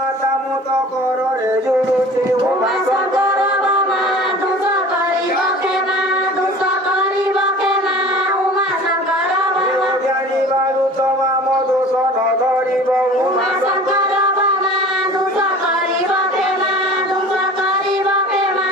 ମାତା ମୁତ କରରେ ଜୁଡୁଛି ଉମା ଶଙ୍କର ବାମା ଦୁଷ କରିବ କ୍ଷମା ଦୁଷ କରିବ କ୍ଷମା ଉମା ଶଙ୍କର ବାମା ଜାଣିବାରୁ ତମା ମୋ ଦୋଷ ନ ଧରିବ ଉମା ଶଙ୍କର ବାମା ଦୁଷ କରିବ କ୍ଷମା ଦୁଷ କରିବ କ୍ଷମା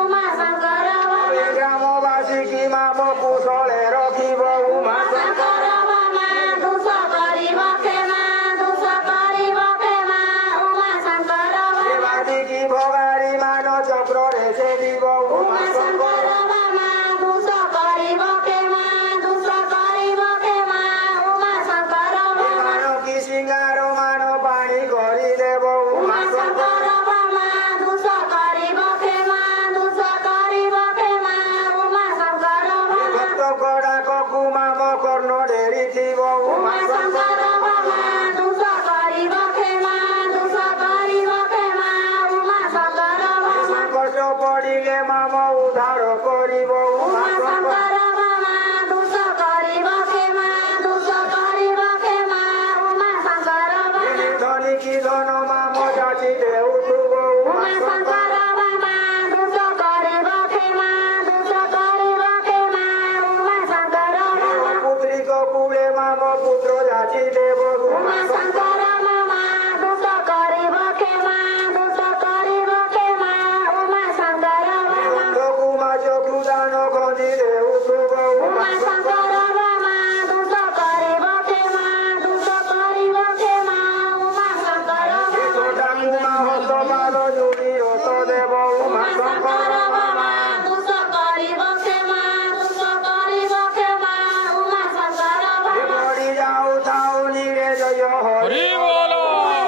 ଉମା ଶଙ୍କର ବାମା ଗ୍ରାମବାସୀ କି ମାମ କୁଶଳେ ରଖିବ ଉମା ଶଙ୍କର ବାମା ଦୁଷ କରିବ କ୍ଷମା ଦୁଷ କରିବ କ୍ଷମା ଉମା ଶଙ୍କର ବାମା କି ଭଗାରୀ ମାନ ଚକ୍ରରେ ସେବିବ ଉମା ଶଙ୍କର ବାମା ଦୁଷ କରିବ କ୍ଷମା ଦୁଷ କରିବ କ୍ଷମା ଉମା ଶଙ୍କର ବାମା କି ସିଙ୍ଗାର ମାନ ପାଣି କରିଦେବ ଉମା ଶଙ୍କର ବାମା ଦୁଷ କରିବ କ୍ଷମା ଦୁଷ କରିବ କ୍ଷମା ଉମା ଶଙ୍କର ବାମା କଡାକ କୁମାମ କର୍ଣ୍ଣ ଡେରିଥିବ ଉମା ଶଙ୍କର ବାମା ଦୁଷ କରିବ କ୍ଷମା ଦୁଷ କରିବ କ୍ଷମା ଉମା ଶଙ୍କର ବାମା କଷ୍ଟ ପଡ଼ିଲେ ମାମ ଉଦ୍ଧାର କରିବ ଉମା ଶଙ୍କର ବାମା ଦୁଷ କରିବ କ୍ଷମା ଦୁଷ କରିବ କ୍ଷମା ଉମା ଶଙ୍କର ବାମା ଧନୀ କି ଧନ ମାମ ଜାତି ଦେଉଥିବ ଉମା ଶଙ୍କର ବାମା ଦୁଷ କରିବ କ୍ଷମା ଦୁଷ କରିବ କ୍ଷମା ଉମା ଶଙ୍କର ବାମା ପୁତ୍ରିକ କୁଳେ ମାମ ପୁତ୍ର ଜାତି ଦେବ ଉମା ଶଙ୍କର ବାମା ଦୁଷ କରିବ କ୍ଷମା ଦୁଷ କରିବ କ୍ଷମା ଉମା ଶଙ୍କର ବାମା କୁମା ଚକ୍ଷୁ ଦାନ ଖଞ୍ଜି ଦେଉଥିବ ଉମା ଶଙ୍କର ବାମା ଦୁଷ କରିବ କ୍ଷମା ଦୁଷ କରିବ କ୍ଷମା ଉମା ଶଙ୍କର ବାମା କୁମା ହସ୍ତ ପାଦ ଯୋଡ଼ି ରଥ ଦେବ ଉମା ଶଙ୍କର ବାମା ଦୁଷ କରିବ କ୍ଷମା ଦୁଷ କରିବ କ୍ଷମା ଉମା ଶଙ୍କର ବାମା ପଡ଼ି ଯାଉଥାଉ ନିରେ ଜୟ ହରି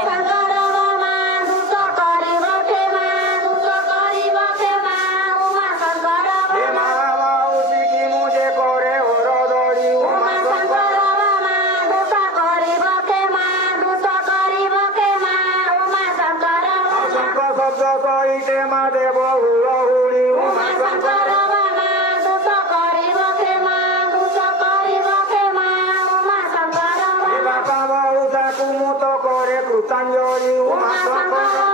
ଶଙ୍କର ବାମା ଦୁଷ କରିବ କ୍ଷମା ଦୁଷ କରିବ କ୍ଷମା ଉମା ଶଙ୍କର ବାମା ମାଉସୀ କି ମୁଁ ଯେ କରେ ହର ଧରି ଉମା ଶଙ୍କର ବାମା ଦୁଷ କରିବ କ୍ଷମା ଦୁଷ କରିବ କ୍ଷମା ଉମା ଶଙ୍କର ବାମା ଶଙ୍ଖ ଶବ୍ଦ ସହିତେ ମା ଦେବ ହୁଳହୁଳି ଉମା ଶଙ୍କର ବାମା ଦୁଷ କରିବ କ୍ଷମା ଦୁଷ କରିବ କ୍ଷମା ଉମା ଶଙ୍କର ବାମା ବାପା ମଉସାକୁ ମୁଁ ତ କରେ କୃତାଞ୍ଜଳି ଉମା ଶଙ୍କର